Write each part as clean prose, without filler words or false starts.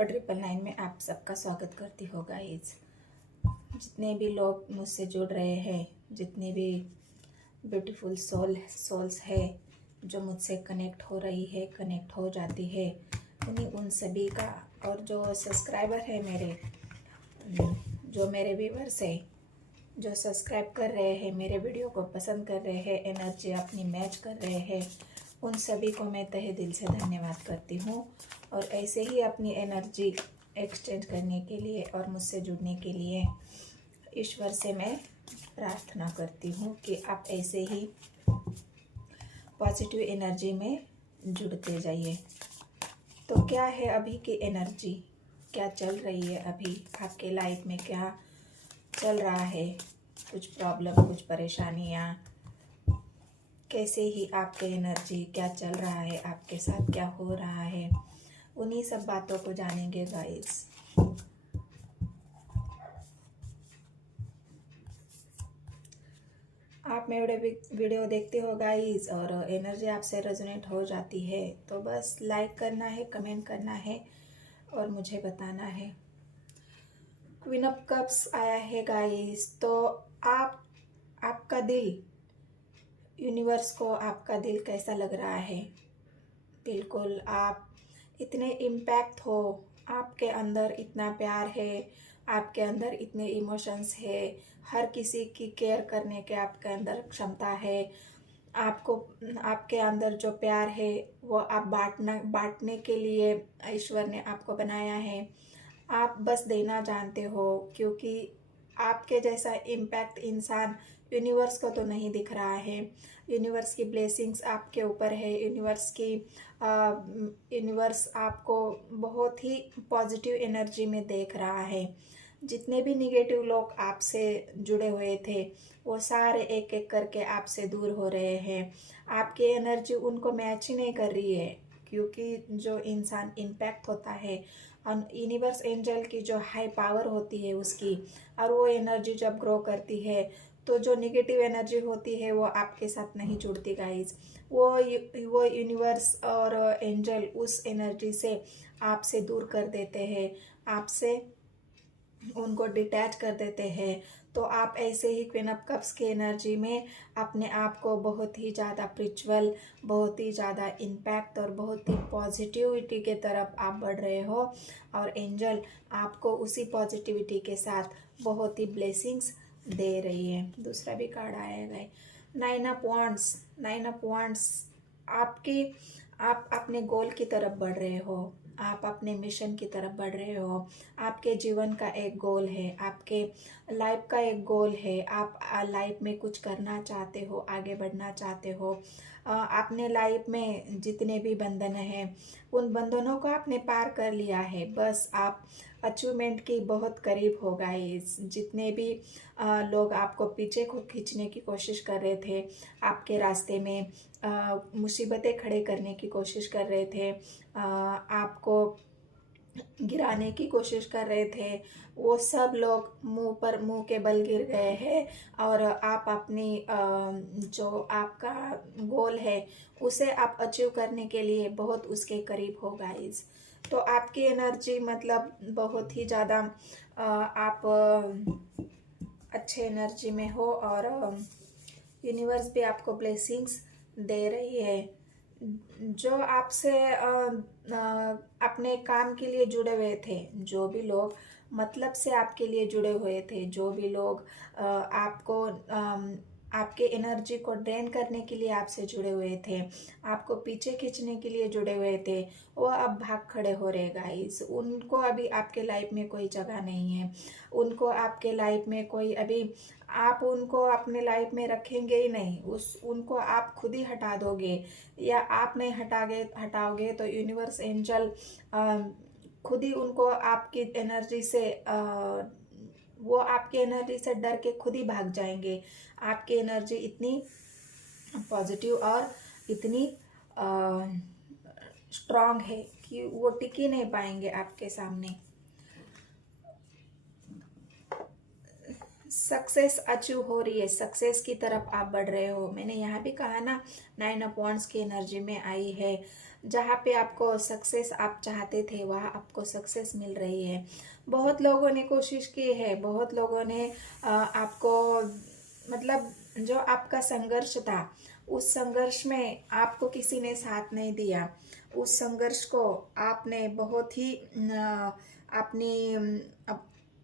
099 में आप सबका स्वागत करती हो गाइज। जितने भी लोग मुझसे जुड़ रहे हैं, जितने भी ब्यूटीफुल सोल्स है जो मुझसे कनेक्ट हो रही है, कनेक्ट हो जाती है, उन सभी का, और जो सब्सक्राइबर है मेरे, जो मेरे व्यूवर्स है, जो सब्सक्राइब कर रहे हैं, मेरे वीडियो को पसंद कर रहे हैं, एनर्जी अपनी मैच कर रहे हैं, उन सभी को मैं तहे दिल से धन्यवाद करती हूँ। और ऐसे ही अपनी एनर्जी एक्सचेंज करने के लिए और मुझसे जुड़ने के लिए ईश्वर से मैं प्रार्थना करती हूँ कि आप ऐसे ही पॉजिटिव एनर्जी में जुड़ते जाइए। तो क्या है अभी की एनर्जी, क्या चल रही है अभी आपके लाइफ में, क्या चल रहा है, कुछ प्रॉब्लम, कुछ परेशानियाँ, कैसे ही आपके एनर्जी, क्या चल रहा है आपके साथ, क्या हो रहा है, उन्हीं सब बातों को जानेंगे गाइस। आप मेरे वीडियो देखते हो गाइस और एनर्जी आपसे रेजोनेट हो जाती है तो बस लाइक करना है, कमेंट करना है और मुझे बताना है। क्वीन ऑफ कप्स आया है गाइस, तो आपका दिल, यूनिवर्स को आपका दिल कैसा लग रहा है? बिल्कुल आप इतने इम्पैक्ट हो, आपके अंदर इतना प्यार है, आपके अंदर इतने इमोशंस है, हर किसी की केयर करने के आपके अंदर क्षमता है। आपको, आपके अंदर जो प्यार है वो आप बांटने के लिए ईश्वर ने आपको बनाया है। आप बस देना जानते हो, क्योंकि आपके जैसा इम्पैक्ट इंसान यूनिवर्स को तो नहीं दिख रहा है। यूनिवर्स की ब्लेसिंग्स आपके ऊपर है, यूनिवर्स आपको बहुत ही पॉजिटिव एनर्जी में देख रहा है। जितने भी निगेटिव लोग आपसे जुड़े हुए थे वो सारे एक एक करके आपसे दूर हो रहे हैं। आपकी एनर्जी उनको मैच ही नहीं कर रही है, क्योंकि जो इंसान इम्पैक्ट होता है, यूनिवर्स एंजल की जो हाई पावर होती है उसकी, और वो एनर्जी जब ग्रो करती है तो जो नेगेटिव एनर्जी होती है वो आपके साथ नहीं जुड़ती गाइज। वो यूनिवर्स और एंजल उस एनर्जी से आपसे दूर कर देते हैं, आपसे उनको डिटैच कर देते हैं। तो आप ऐसे ही क्वीन ऑफ कप्स की एनर्जी में अपने आप को बहुत ही ज़्यादा स्पिरिचुअल, बहुत ही ज़्यादा इम्पैक्ट और बहुत ही पॉजिटिविटी के तरफ आप बढ़ रहे हो, और एंजल आपको उसी पॉजिटिविटी के साथ बहुत ही ब्लेसिंग्स दे रही है। दूसरा भी कार्ड आएगा, nine of wands. Nine of wands आप अपने गोल की तरफ बढ़ रहे हो, आप अपने मिशन की तरफ बढ़ रहे हो। आपके जीवन का एक गोल है, आपके लाइफ का एक गोल है, आप लाइफ में कुछ करना चाहते हो, आगे बढ़ना चाहते हो। अपने लाइफ में जितने भी बंधन हैं उन बंधनों को आपने पार कर लिया है, बस आप अचीवमेंट की बहुत करीब हो गए। जितने भी लोग आपको पीछे को खींचने की कोशिश कर रहे थे, आपके रास्ते में मुसीबतें खड़े करने की कोशिश कर रहे थे, आपको गिराने की कोशिश कर रहे थे, वो सब लोग मुंह के बल गिर गए हैं। और आप अपनी जो आपका गोल है उसे आप अचीव करने के लिए बहुत उसके करीब हो गाइस। तो आपकी एनर्जी मतलब बहुत ही ज़्यादा आप अच्छे एनर्जी में हो, और यूनिवर्स भी आपको ब्लेसिंग्स दे रही है। जो आपसे अपने काम के लिए जुड़े हुए थे, जो भी लोग मतलब से आपके लिए जुड़े हुए थे, जो भी लोग आपको आपके एनर्जी को ड्रेन करने के लिए आपसे जुड़े हुए थे, आपको पीछे खींचने के लिए जुड़े हुए थे, वो अब भाग खड़े हो रहे गाइस। उनको अभी आपके लाइफ में कोई जगह नहीं है, उनको आपके लाइफ में कोई, अभी आप उनको अपने लाइफ में रखेंगे ही नहीं, उनको आप खुद ही हटा दोगे, या आप नहीं हटाओगे तो यूनिवर्स एंजल खुद ही उनको आपकी एनर्जी से वो आपकी एनर्जी से डर के खुद ही भाग जाएंगे। आपकी एनर्जी इतनी पॉजिटिव और इतनी स्ट्रांग है कि वो टिक ही नहीं पाएंगे आपके सामने। सक्सेस अचीव हो रही है, सक्सेस की तरफ आप बढ़ रहे हो। मैंने यहाँ भी कहा ना, 9 ऑफ वांड्स की एनर्जी में आई है, जहाँ पे आपको सक्सेस आप चाहते थे वहाँ आपको सक्सेस मिल रही है। बहुत लोगों ने कोशिश की है, बहुत लोगों ने आपको मतलब जो आपका संघर्ष था, उस संघर्ष में आपको किसी ने साथ नहीं दिया। उस संघर्ष को आपने बहुत ही अपनी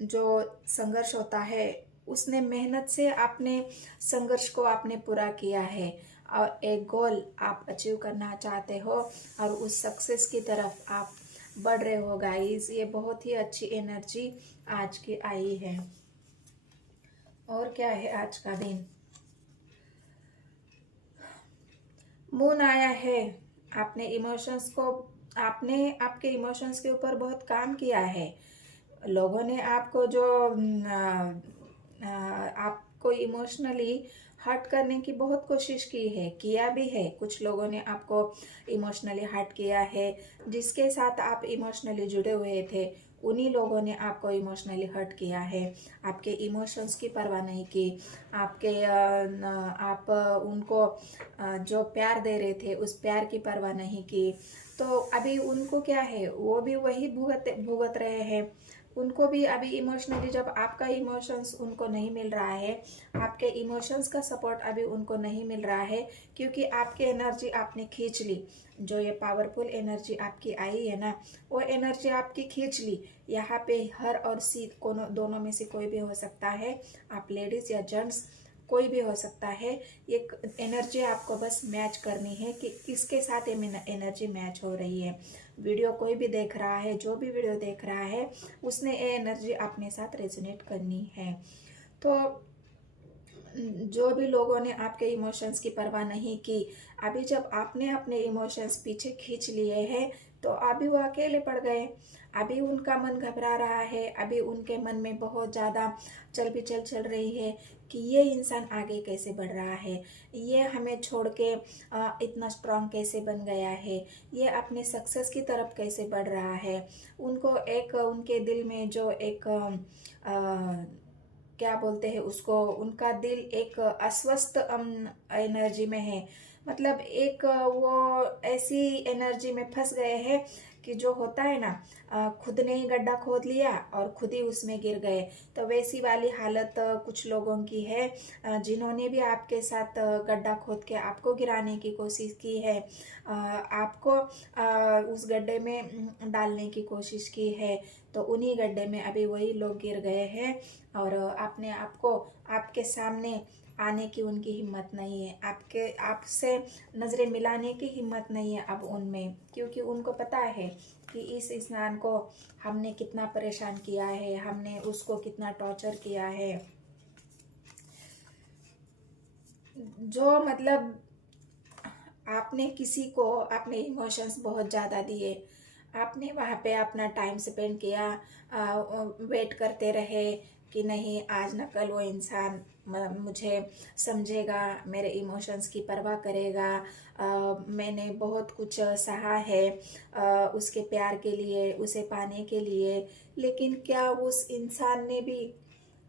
जो संघर्ष होता है उसने मेहनत से आपने संघर्ष को आपने पूरा किया है और एक गोल आप अचीव करना चाहते हो और उस सक्सेस की तरफ आप बढ़ रहे हो गाइस। ये बहुत ही अच्छी एनर्जी आज की आई है। और क्या है आज का दिन? मून आया है। आपने इमोशंस को आपने आपके इमोशंस के ऊपर बहुत काम किया है। लोगों ने आपको जो आपको इमोशनली हर्ट करने की बहुत कोशिश की है, किया भी है। कुछ लोगों ने आपको इमोशनली हर्ट किया है, जिसके साथ आप इमोशनली जुड़े हुए थे उन्हीं लोगों ने आपको इमोशनली हर्ट किया है। आपके इमोशंस की परवाह नहीं की, आपके आप उनको जो प्यार दे रहे थे उस प्यार की परवाह नहीं की। तो अभी उनको क्या है, वो भी वही भुगत भुगत रहे हैं। उनको भी अभी इमोशनली जब आपका इमोशंस उनको नहीं मिल रहा है, आपके इमोशंस का सपोर्ट अभी उनको नहीं मिल रहा है, क्योंकि आपकी एनर्जी आपने खींच ली। जो ये पावरफुल एनर्जी आपकी आई है ना, वो एनर्जी आपकी खींच ली। यहाँ पे हर और सी दोनों में से कोई भी हो सकता है, आप लेडीज या जेंट्स कोई भी हो सकता है। ये एनर्जी आपको बस मैच करनी है कि किसके साथ ये एनर्जी मैच हो रही है। वीडियो कोई भी देख रहा है, जो भी वीडियो देख रहा है, उसने ये एनर्जी अपने साथ रेजोनेट करनी है। तो जो भी लोगों ने आपके इमोशंस की परवाह नहीं की, अभी जब आपने अपने इमोशंस पीछे खींच लिए हैं तो अभी वो अकेले पड़ गए। अभी उनका मन घबरा रहा है, अभी उनके मन में बहुत ज़्यादा चल चल रही है कि ये इंसान आगे कैसे बढ़ रहा है, ये हमें छोड़ के इतना स्ट्रांग कैसे बन गया है, ये अपने सक्सेस की तरफ कैसे बढ़ रहा है। उनको एक उनके दिल में जो एक क्या बोलते हैं उसको, उनका दिल एक अस्वस्थ एनर्जी में है। मतलब एक वो ऐसी एनर्जी में फंस गए हैं कि जो होता है ना, खुद ने ही गड्ढा खोद लिया और खुद ही उसमें गिर गए। तो वैसी वाली हालत कुछ लोगों की है, जिन्होंने भी आपके साथ गड्ढा खोद के आपको गिराने की कोशिश की है, आपको उस गड्ढे में डालने की कोशिश की है। तो उन्हीं गड्ढे में अभी वही लोग गिर गए हैं और अपने आप को आपके सामने आने की उनकी हिम्मत नहीं है, आपके आपसे नज़रें मिलाने की हिम्मत नहीं है अब उनमें, क्योंकि उनको पता है कि इस इंसान को हमने कितना परेशान किया है, हमने उसको कितना टॉर्चर किया है। जो मतलब आपने किसी को अपने इमोशंस बहुत ज़्यादा दिए, आपने वहाँ पे अपना टाइम स्पेंड किया, वेट करते रहे कि नहीं आज न कल वो इंसान मुझे समझेगा, मेरे इमोशंस की परवाह करेगा। मैंने बहुत कुछ सहा है उसके प्यार के लिए, उसे पाने के लिए। लेकिन क्या उस इंसान ने भी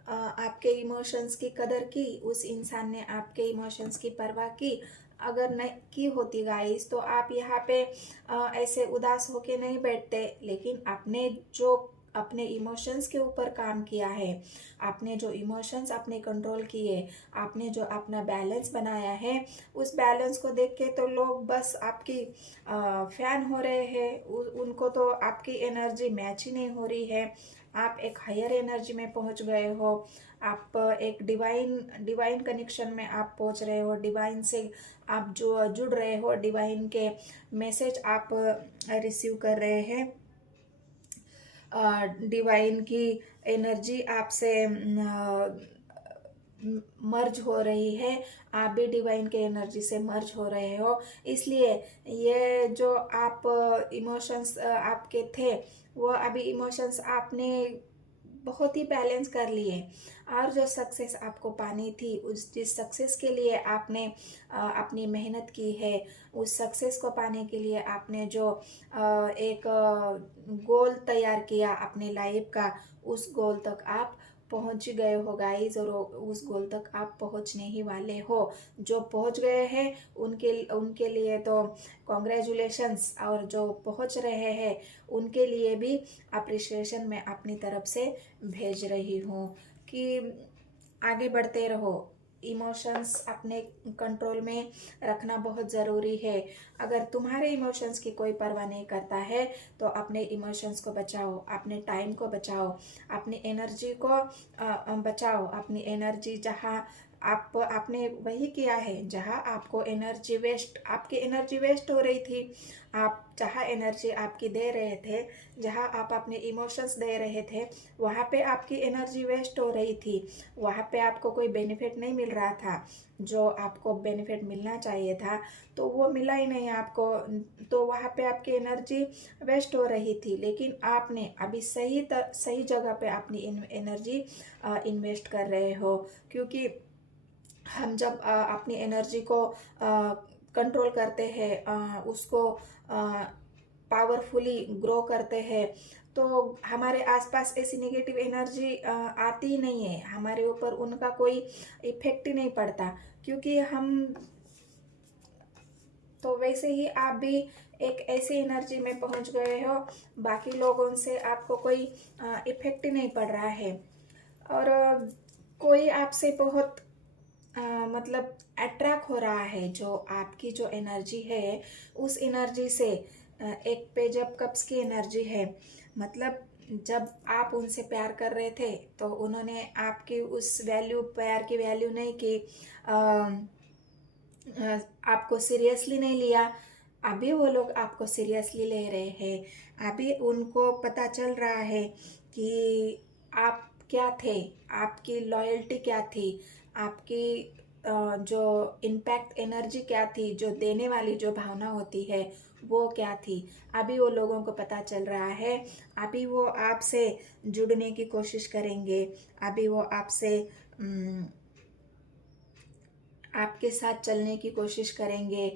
आपके इमोशंस की कदर की? उस इंसान ने आपके इमोशंस की परवाह की? अगर नहीं की होती गाइस तो आप यहाँ पे ऐसे उदास होके नहीं बैठते। लेकिन आपने जो अपने इमोशंस के ऊपर काम किया है, आपने जो इमोशंस अपने कंट्रोल किए, आपने जो अपना बैलेंस बनाया है, उस बैलेंस को देख के तो लोग बस आपकी फैन हो रहे हैं। उनको तो आपकी एनर्जी मैच ही नहीं हो रही है। आप एक हायर एनर्जी में पहुंच गए हो, आप एक डिवाइन कनेक्शन में आप पहुंच रहे हो, डिवाइन से आप जो जुड़ रहे हो, डिवाइन के मैसेज आप रिसीव कर रहे हैं, डिवाइन की एनर्जी आपसे मर्ज हो रही है, आप भी डिवाइन के एनर्जी से मर्ज हो रहे हो। इसलिए ये जो आप इमोशंस आपके थे, वो अभी इमोशंस आपने बहुत ही बैलेंस कर लिए। और जो सक्सेस आपको पानी थी, उस जिस सक्सेस के लिए आपने अपनी मेहनत की है, उस सक्सेस को पाने के लिए आपने जो एक गोल तैयार किया अपने लाइफ का, उस गोल तक आप पहुंच गए हो गाइस, और उस गोल तक आप पहुंचने ही वाले हो। जो पहुंच गए हैं उनके उनके लिए तो कॉन्ग्रेचुलेशंस, और जो पहुंच रहे हैं उनके लिए भी अप्रिशिएशन मैं अपनी तरफ से भेज रही हूँ कि आगे बढ़ते रहो। इमोशंस अपने कंट्रोल में रखना बहुत ज़रूरी है। अगर तुम्हारे इमोशंस की कोई परवाह नहीं करता है तो अपने इमोशंस को बचाओ, अपने टाइम को बचाओ, अपनी एनर्जी को बचाओ। अपनी एनर्जी जहाँ आपने वही किया है जहाँ आपको आपकी एनर्जी वेस्ट हो रही थी। आप जहाँ एनर्जी आपकी दे रहे थे, जहाँ आप अपने इमोशंस दे रहे थे, वहाँ पे आपकी एनर्जी वेस्ट हो रही थी। वहाँ पे आपको कोई बेनिफिट नहीं मिल रहा था। जो आपको बेनिफिट मिलना चाहिए था तो वो मिला ही नहीं आपको, तो वहाँ पे आपकी एनर्जी वेस्ट हो रही थी। लेकिन आपने अभी सही जगह पे अपनी एनर्जी इन्वेस्ट कर रहे हो। क्योंकि हम जब अपनी एनर्जी को कंट्रोल करते हैं, उसको पावरफुली ग्रो करते हैं, तो हमारे आसपास ऐसी नेगेटिव एनर्जी आती ही नहीं है, हमारे ऊपर उनका कोई इफेक्ट ही नहीं पड़ता। क्योंकि हम तो वैसे ही आप भी एक ऐसी एनर्जी में पहुंच गए हो, बाकी लोगों से आपको कोई इफेक्ट ही नहीं पड़ रहा है। और कोई आपसे बहुत मतलब अट्रैक्ट हो रहा है। जो आपकी जो एनर्जी है उस एनर्जी से एक पेज अप कप्स की एनर्जी है। मतलब जब आप उनसे प्यार कर रहे थे तो उन्होंने आपकी उस प्यार की वैल्यू नहीं की, आपको सीरियसली नहीं लिया। अभी वो लोग आपको सीरियसली ले रहे हैं। अभी उनको पता चल रहा है कि आप क्या थे, आपकी लॉयल्टी क्या थी, आपकी जो इम्पैक्ट एनर्जी क्या थी, जो देने वाली जो भावना होती है वो क्या थी। अभी वो लोगों को पता चल रहा है। अभी वो आपसे जुड़ने की कोशिश करेंगे। अभी वो आपके साथ चलने की कोशिश करेंगे।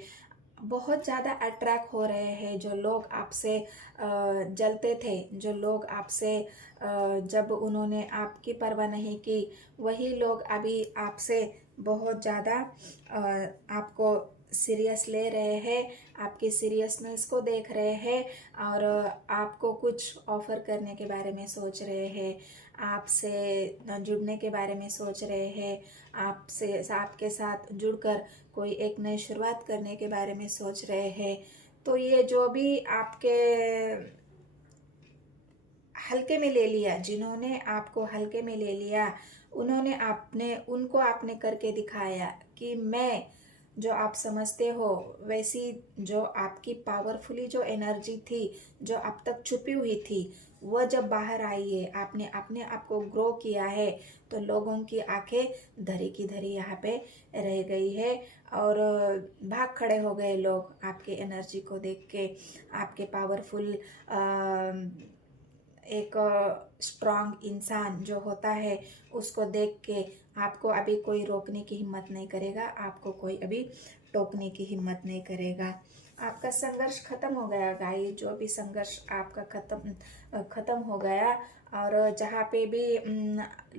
बहुत ज़्यादा अट्रैक्ट हो रहे हैं। जो लोग आपसे जलते थे, जो लोग आपसे जब उन्होंने आपकी परवाह नहीं की, वही लोग अभी आपसे बहुत ज़्यादा आपको सीरियस ले रहे हैं, आपकी सीरियसनेस को देख रहे हैं, और आपको कुछ ऑफर करने के बारे में सोच रहे हैं, आपसे जुड़ने के बारे में सोच रहे हैं, आपके साथ जुड़कर कोई एक नई शुरुआत करने के बारे में सोच रहे हैं। तो ये जो भी आपके हल्के में ले लिया, जिन्होंने आपको हल्के में ले लिया, उनको आपने करके दिखाया कि मैं जो आप समझते हो वैसी जो आपकी पावरफुली जो एनर्जी थी, जो अब तक छुपी हुई थी, वह जब बाहर आई है, आपने अपने आप को ग्रो किया है, तो लोगों की आंखें धरी की धरी यहाँ पे रह गई है। और भाग खड़े हो गए लोग आपके एनर्जी को देख के, आपके पावरफुल एक स्ट्रांग इंसान जो होता है उसको देख के आपको अभी कोई रोकने की हिम्मत नहीं करेगा, आपको कोई अभी टोकने की हिम्मत नहीं करेगा। आपका संघर्ष खत्म हो गया गाइस। जो भी संघर्ष आपका खत्म हो गया। और जहाँ पे भी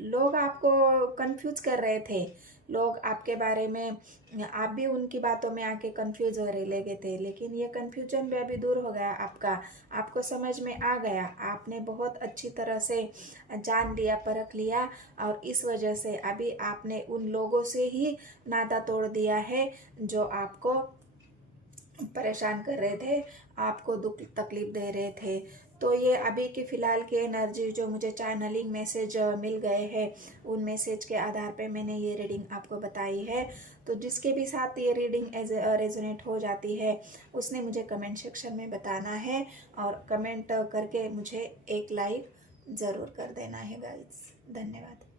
लोग आपको कंफ्यूज कर रहे थे, लोग आपके बारे में, आप भी उनकी बातों में आके कंफ्यूज हो रहे लगे थे, लेकिन ये कंफ्यूजन भी अभी दूर हो गया आपका। आपको समझ में आ गया, आपने बहुत अच्छी तरह से जान लिया, परख लिया, और इस वजह से अभी आपने उन लोगों से ही नाता तोड़ दिया है जो आपको परेशान कर रहे थे, आपको दुख तकलीफ दे रहे थे। तो ये अभी की फ़िलहाल की एनर्जी जो मुझे चैनलिंग मैसेज मिल गए हैं, उन मैसेज के आधार पे मैंने ये रीडिंग आपको बताई है। तो जिसके भी साथ ये रीडिंग रेजोनेट हो जाती है उसने मुझे कमेंट सेक्शन में बताना है, और कमेंट करके मुझे एक लाइक ज़रूर कर देना है गाइस। धन्यवाद।